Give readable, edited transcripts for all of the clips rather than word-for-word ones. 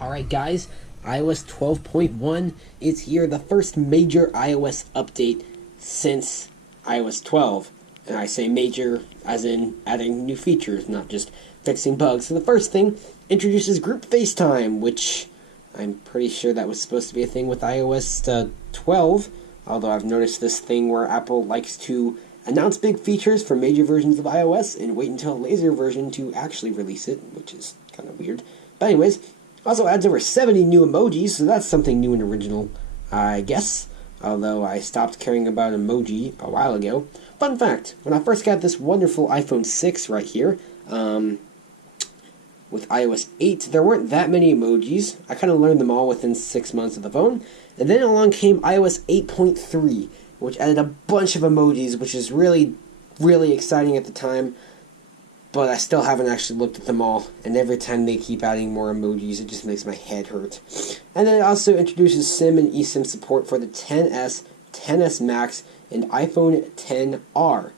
Alright guys, iOS 12.1 is here, the first major iOS update since iOS 12. And I say major as in adding new features, not just fixing bugs. So the first thing introduces group FaceTime, which I'm pretty sure that was supposed to be a thing with iOS 12, although I've noticed this thing where Apple likes to announce big features for major versions of iOS and wait until a later version to actually release it, which is kind of weird. But anyways, also adds over 70 new emojis, so that's something new and original, I guess. Although I stopped caring about emoji a while ago. Fun fact, when I first got this wonderful iPhone 6 right here, with iOS 8, there weren't that many emojis. I kind of learned them all within 6 months of the phone. And then along came iOS 8.3, which added a bunch of emojis, which is really, really exciting at the time. But I still haven't actually looked at them all, and every time they keep adding more emojis, it just makes my head hurt. And then it also introduces SIM and eSIM support for the XS, XS Max, and iPhone XR,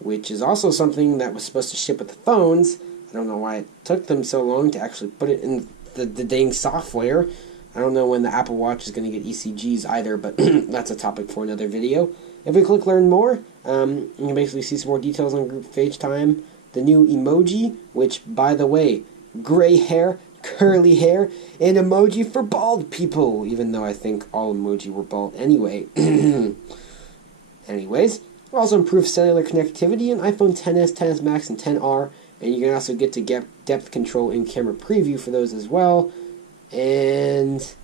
which is also something that was supposed to ship with the phones. I don't know why it took them so long to actually put it in the dang software. I don't know when the Apple Watch is going to get ECGs either, but that's a topic for another video. If we click Learn More, you can basically see some more details on group FaceTime, the new emoji, which, by the way, gray hair, curly hair, and emoji for bald people, even though I think all emoji were bald anyway. Anyways, also improve cellular connectivity in iPhone XS, XS Max, and XR, and you can also get to depth control in camera preview for those as well. And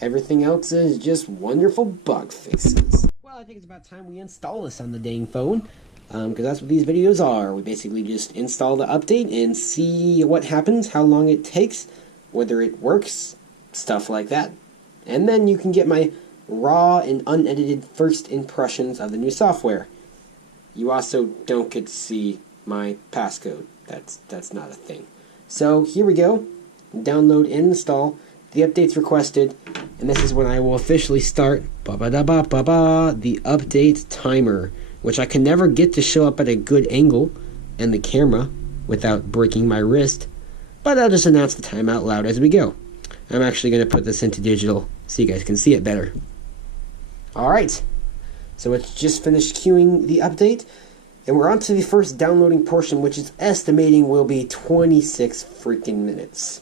everything else is just wonderful bug fixes. Well, I think it's about time we install this on the dang phone, because that's what these videos are. We basically just install the update and see what happens, how long it takes, whether it works, stuff like that. And then you can get my raw and unedited first impressions of the new software. You also don't get to see my passcode. That's not a thing. So here we go. Download and install. The update's requested, and this is when I will officially start the update timer, which I can never get to show up at a good angle and the camera without breaking my wrist, but I'll just announce the time out loud as we go. I'm actually going to put this into digital so you guys can see it better. Alright, so it's just finished queuing the update, and we're on to the first downloading portion, which is estimating will be 26 freaking minutes.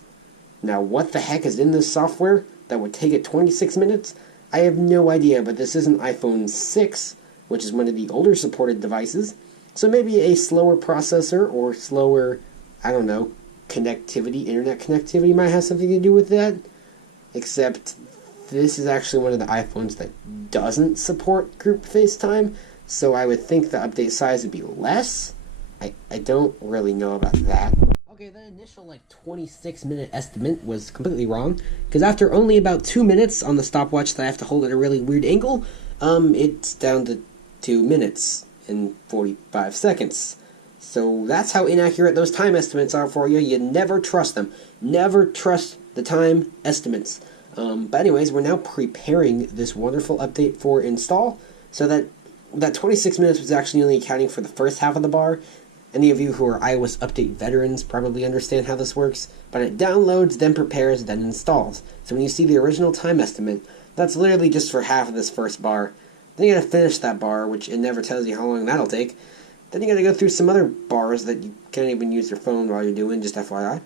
Now, what the heck is in this software that would take it 26 minutes? I have no idea, but this is an iPhone 6, which is one of the older supported devices. So maybe a slower processor or slower, I don't know, connectivity, internet connectivity might have something to do with that. Except this is actually one of the iPhones that doesn't support group FaceTime, so I would think the update size would be less. I don't really know about that. Okay, that initial 26-minute estimate was completely wrong, because after only about 2 minutes on the stopwatch that I have to hold at a really weird angle, it's down to 2 minutes and 45 seconds. So that's how inaccurate those time estimates are for you. You never trust them. Never trust the time estimates. But anyways, we're now preparing this wonderful update for install, so that 26 minutes was actually only accounting for the first half of the bar. Any of you who are iOS update veterans probably understand how this works, but it downloads, then prepares, then installs. So when you see the original time estimate, that's literally just for half of this first bar. Then you gotta finish that bar, which it never tells you how long that'll take. Then you gotta go through some other bars that you can't even use your phone while you're doing, just FYI.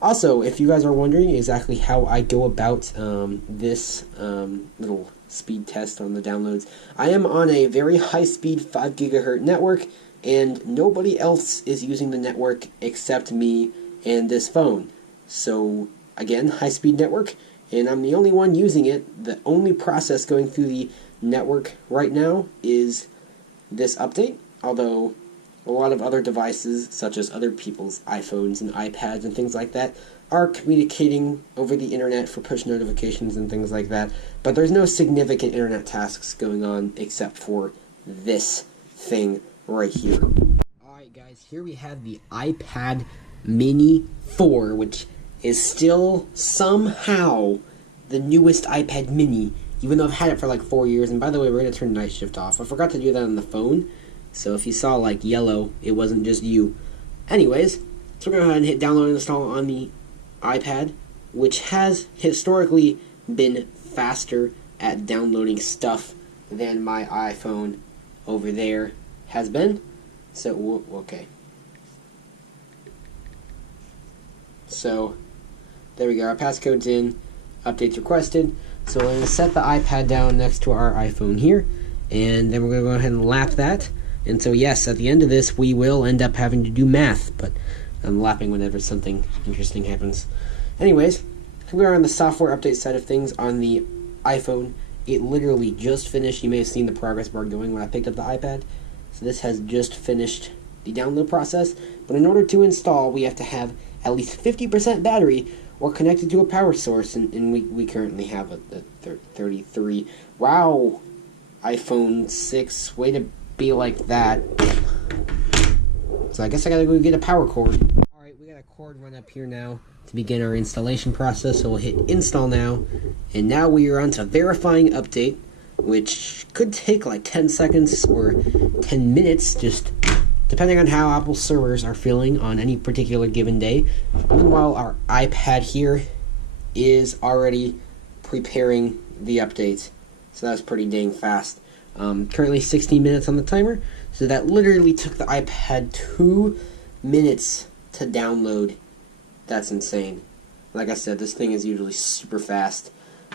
Also, if you guys are wondering exactly how I go about this little speed test on the downloads, I am on a very high-speed 5 gigahertz network, and nobody else is using the network except me and this phone. So, again, high-speed network, and I'm the only one using it. The only process going through the network right now is this update, although a lot of other devices, such as other people's iPhones and iPads and things like that, are communicating over the internet for push notifications and things like that, but there's no significant internet tasks going on except for this thing right here. Alright guys, here we have the iPad Mini 4, which is still somehow the newest iPad Mini, even though I've had it for 4 years. And by the way, we're going to turn night shift off. I forgot to do that on the phone, so if you saw yellow, it wasn't just you. Anyways, so we're going to go ahead and hit download and install on the iPad. which has historically been faster at downloading stuff than my iPhone over there has been. So, okay. So, there we go. Our passcode's in. Updates requested. So, we're going to set the iPad down next to our iPhone here. And then we're going to go ahead and lap that. And so, yes, at the end of this, we will end up having to do math. But I'm lapping whenever something interesting happens. Anyways, we are on the software update side of things on the iPhone. It literally just finished. You may have seen the progress bar going when I picked up the iPad. So this has just finished the download process. But in order to install, we have to have at least 50% battery or connected to a power source. And we currently have a 33. Wow, iPhone 6. Way to be like that. So I guess I gotta go get a power cord. Alright, we got a cord run up here now to begin our installation process. So we'll hit install now. And now we are on to verifying update, which could take like 10 seconds or 10 minutes, just depending on how Apple's servers are feeling on any particular given day. Meanwhile, our iPad here is already preparing the update. So that's pretty dang fast. Currently 16 minutes on the timer. So that literally took the iPad 2 minutes to download. That's insane. Like I said, this thing is usually super fast.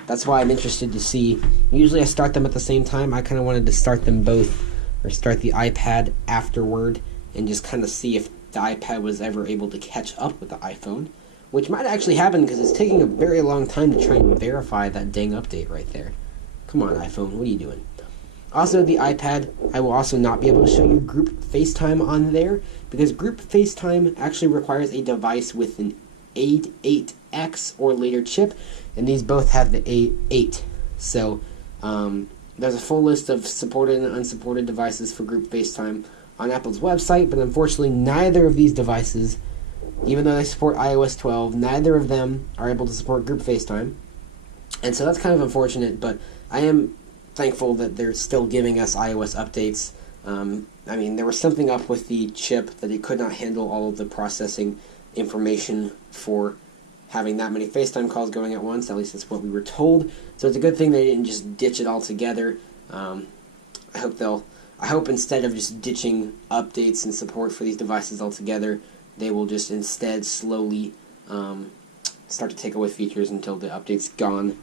That's why I'm interested to see. Usually I start them at the same time. I kind of wanted to start them both, or start the iPad afterward, and just kind of see if the iPad was ever able to catch up with the iPhone, which might actually happen because it's taking a very long time to try and verify that dang update right there. Come on, iPhone, what are you doing? Also, the iPad, I will also not be able to show you group FaceTime on there, because group FaceTime actually requires a device with an A8X or later chip, and these both have the A8. So, there's a full list of supported and unsupported devices for group FaceTime on Apple's website, but unfortunately neither of these devices, even though they support iOS 12, neither of them are able to support group FaceTime. And so that's kind of unfortunate, but I am thankful that they're still giving us iOS updates. I mean, there was something up with the chip that it could not handle all of the processing information for having that many FaceTime calls going at once. At least that's what we were told. So it's a good thing they didn't just ditch it altogether. I hope instead of just ditching updates and support for these devices altogether, they will just instead slowly start to take away features until the update's gone.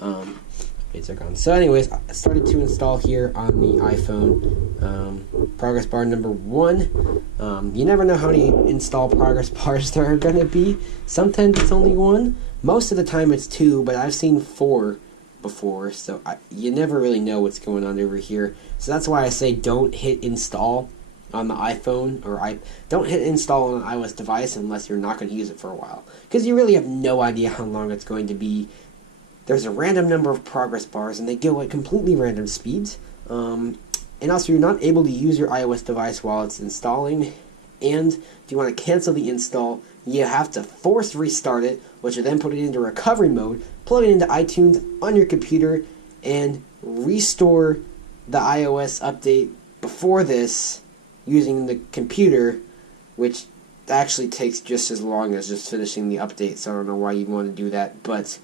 Updates are gone. So anyways, I started to install here on the iPhone. Progress bar number 1. You never know how many install progress bars there are going to be. Sometimes it's only 1. Most of the time it's 2, but I've seen 4 before, so you never really know what's going on over here. So that's why I say don't hit install on the iPhone, or don't hit install on an iOS device unless you're not going to use it for a while, because you really have no idea how long it's going to be. There's a random number of progress bars, and they go at completely random speeds. And also, you're not able to use your iOS device while it's installing. And if you want to cancel the install, you have to force restart it, which will then put it into recovery mode, plug it into iTunes on your computer, and restore the iOS update before this using the computer, which actually takes just as long as just finishing the update. So I don't know why you'd want to do that, but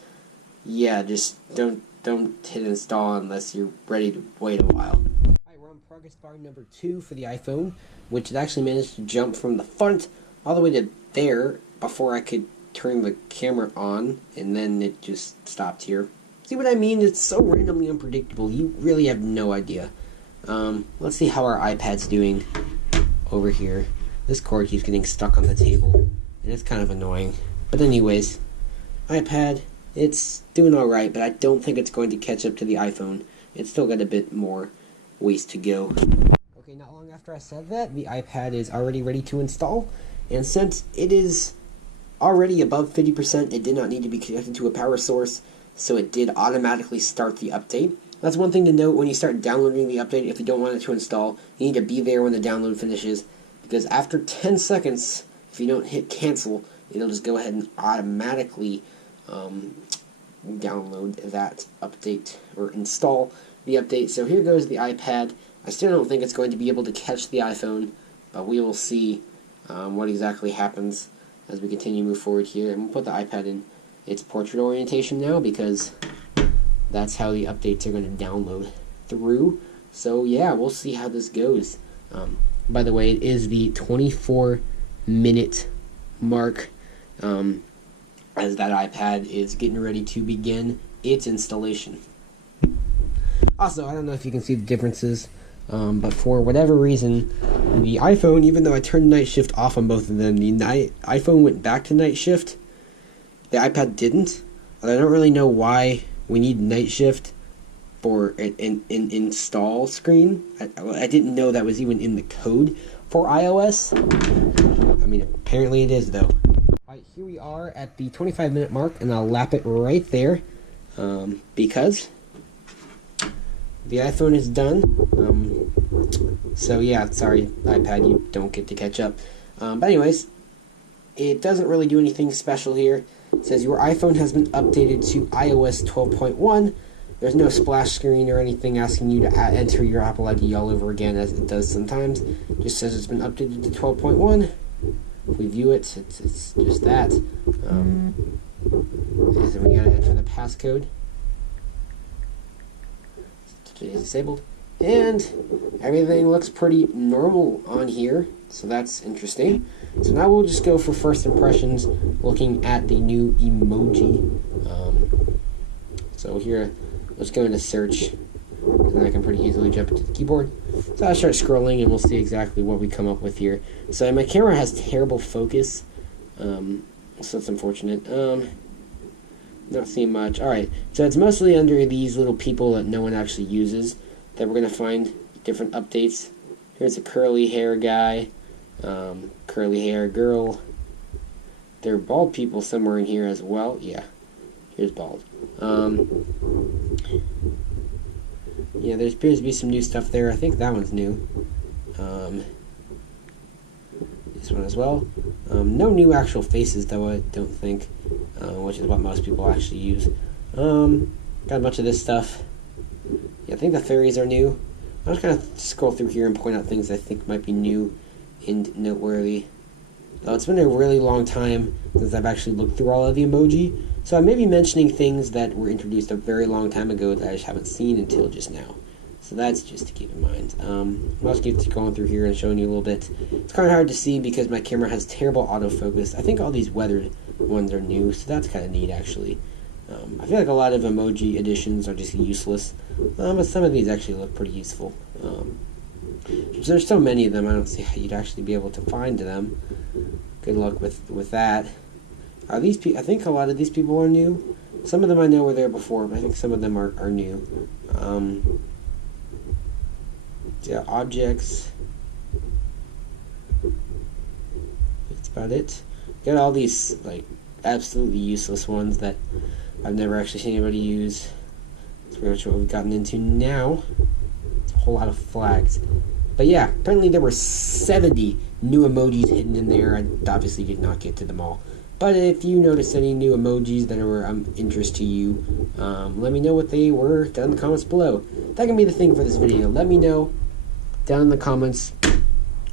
yeah, just don't hit install unless you're ready to wait a while. Alright, we're on progress bar number 2 for the iPhone, which it actually managed to jump from the front all the way to there before I could turn the camera on, and then it just stopped here. See what I mean? It's so randomly unpredictable. You really have no idea. Let's see how our iPad's doing over here. This cord keeps getting stuck on the table, and it's kind of annoying. But anyways, iPad, it's doing alright, but I don't think it's going to catch up to the iPhone. It's still got a bit more ways to go. Okay, not long after I said that, the iPad is already ready to install, and since it is already above 50%, it did not need to be connected to a power source, so it did automatically start the update. That's one thing to note when you start downloading the update. If you don't want it to install, you need to be there when the download finishes, because after 10 seconds, if you don't hit cancel, it'll just go ahead and automatically download that update, or install the update. So here goes the iPad. I still don't think it's going to be able to catch the iPhone, but we will see what exactly happens as we continue to move forward here. And we'll put the iPad in it's portrait orientation now, because that's how the updates are going to download through. So yeah, we'll see how this goes. By the way, it is the 24-minute mark, as that iPad is getting ready to begin its installation. Also, I don't know if you can see the differences, but for whatever reason, the iPhone, even though I turned night shift off on both of them, the iPhone went back to night shift. The iPad didn't. I don't really know why we need night shift for an install screen. I didn't know that was even in the code for iOS. I mean, apparently it is, though. Alright, here we are at the 25-minute mark, and I'll lap it right there, because the iPhone is done. So yeah, sorry, iPad, you don't get to catch up. But anyways, it doesn't really do anything special here. It says your iPhone has been updated to iOS 12.1. There's no splash screen or anything asking you to enter your Apple ID all over again, as it does sometimes. It just says it's been updated to 12.1. If we view it, it's just that. And then we gotta enter the passcode. It is disabled. And everything looks pretty normal on here, so that's interesting. So now we'll just go for first impressions, looking at the new emoji. So here, let's go into search, and then I can pretty easily jump into the keyboard. So I'll start scrolling, and we'll see exactly what we come up with here. So my camera has terrible focus, so it's unfortunate. Not seeing much. Alright, so it's mostly under these little people that no one actually uses that we're going to find different updates. Here's a curly hair guy, curly hair girl. There are bald people somewhere in here as well. Yeah, here's bald. Yeah, there appears to be some new stuff there. I think that one's new. This one as well. No new actual faces, though, I don't think, which is what most people actually use. Got a bunch of this stuff. Yeah, I think the fairies are new. I'm just going to scroll through here and point out things I think might be new and noteworthy. It's been a really long time since I've actually looked through all of the emoji, so I may be mentioning things that were introduced a very long time ago that I just haven't seen until just now. So that's just to keep in mind. I'll just keep going through here and showing you a little bit. It's kind of hard to see because my camera has terrible autofocus. I think all these weathered ones are new, so that's kind of neat, actually. I feel like a lot of emoji additions are just useless, but some of these actually look pretty useful. There's so many of them, I don't see how you'd actually be able to find them. Good luck with that. I think a lot of these people are new. Some of them I know were there before, but I think some of them are new. Yeah, objects. That's about it. Got all these like absolutely useless ones that I've never actually seen anybody use. That's pretty much what we've gotten into now. It's a whole lot of flags. But yeah, apparently there were 70 new emojis hidden in there. I obviously did not get to them all. But if you notice any new emojis that are of interest to you, let me know what they were down in the comments below. That can be the thing for this video. Let me know down in the comments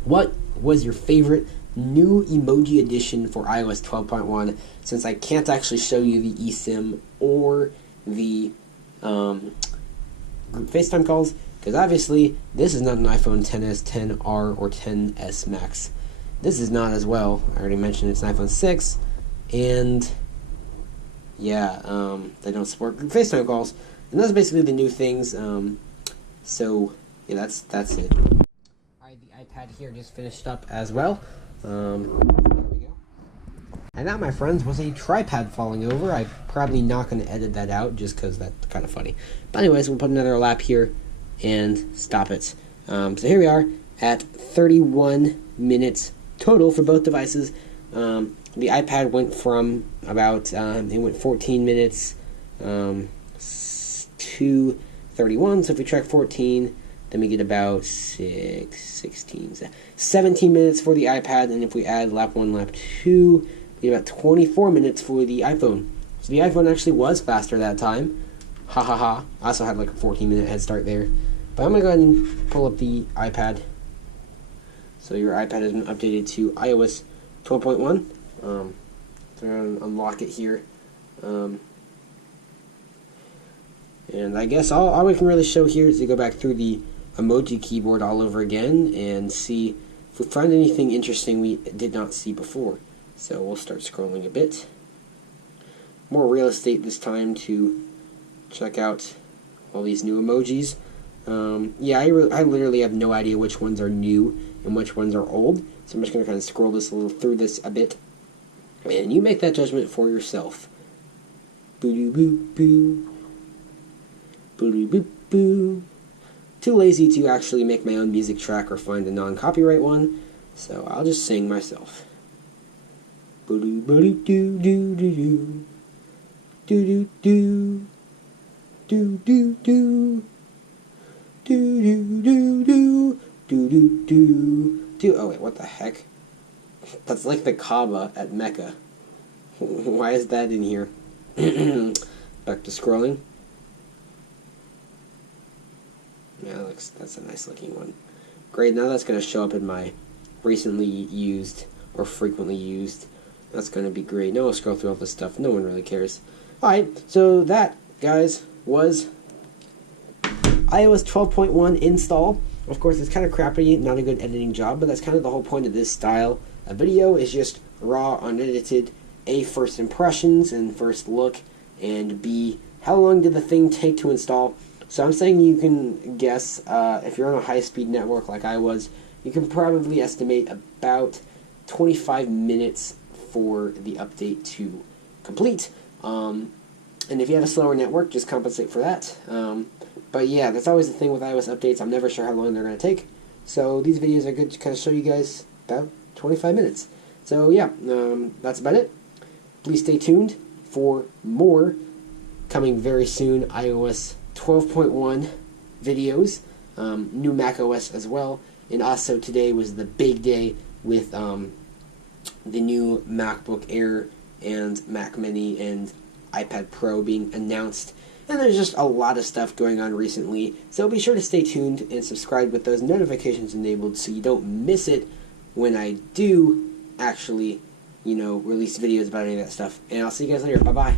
what was your favorite new emoji addition for iOS 12.1, since I can't actually show you the eSIM or the group FaceTime calls, because obviously this is not an iPhone XS, 10R, or XS Max. This is not as well. I already mentioned it's an iPhone 6, and yeah, they don't support group FaceTime calls, and those are basically the new things. So yeah, that's it. Alright, the iPad here just finished up as well. There we go. And that, my friends, was a tripod falling over. I'm probably not going to edit that out just because that's kind of funny. But anyways, we'll put another lap here and stop it. So here we are at 31 minutes total for both devices. The iPad went from about, it went 14 minutes to 31. So if we track 14, then we get about 17 minutes for the iPad, and if we add lap 1, lap 2, we get about 24 minutes for the iPhone. So the iPhone actually was faster that time. Ha ha ha. I also had like a 14-minute head start there. But I'm going to go ahead and pull up the iPad. So your iPad has been updated to iOS 12.1. So I'm going to unlock it here. And I guess all we can really show here is to go back through the emoji keyboard all over again and see if we find anything interesting we did not see before. So we'll start scrolling a bit. More real estate this time to check out all these new emojis. Yeah, I literally have no idea which ones are new and which ones are old. So I'm just going to kind of scroll through this a bit. And you make that judgment for yourself. Boo-doo-boo-boo. Boo-doo-boo-boo. Too lazy to actually make my own music track or find a non-copyright one, so I'll just sing myself. Boo-doo-boo-doo-doo-doo-doo. Do-do-do. Do-do-do. Do-do-do-do. Do-do-do. Oh wait, what the heck? That's like the Kaaba at Mecca. Why is that in here? Back to scrolling. Yeah, that's a nice looking one. Great, now that's going to show up in my recently used or frequently used. That's going to be great. Now we'll scroll through all this stuff. No one really cares. Alright, so that, guys, was iOS 12.1 install. Of course, it's kind of crappy, not a good editing job, but that's kind of the whole point of this style. A video is just raw, unedited, A, first impressions and first look, and B, how long did the thing take to install. So I'm saying you can guess, if you're on a high-speed network like I was, you can probably estimate about 25 minutes for the update to complete. And if you have a slower network, just compensate for that. But yeah, that's always the thing with iOS updates. I'm never sure how long they're going to take. So these videos are good to kind of show you guys about 25 minutes. So yeah, that's about it. Please stay tuned for more coming very soon iOS 12.1 videos, new macOS as well, and also today was the big day with the new MacBook Air and Mac Mini and iPad Pro being announced, and there's just a lot of stuff going on recently, so be sure to stay tuned and subscribe with those notifications enabled so you don't miss it when I do actually, release videos about any of that stuff, and I'll see you guys later. Bye-bye.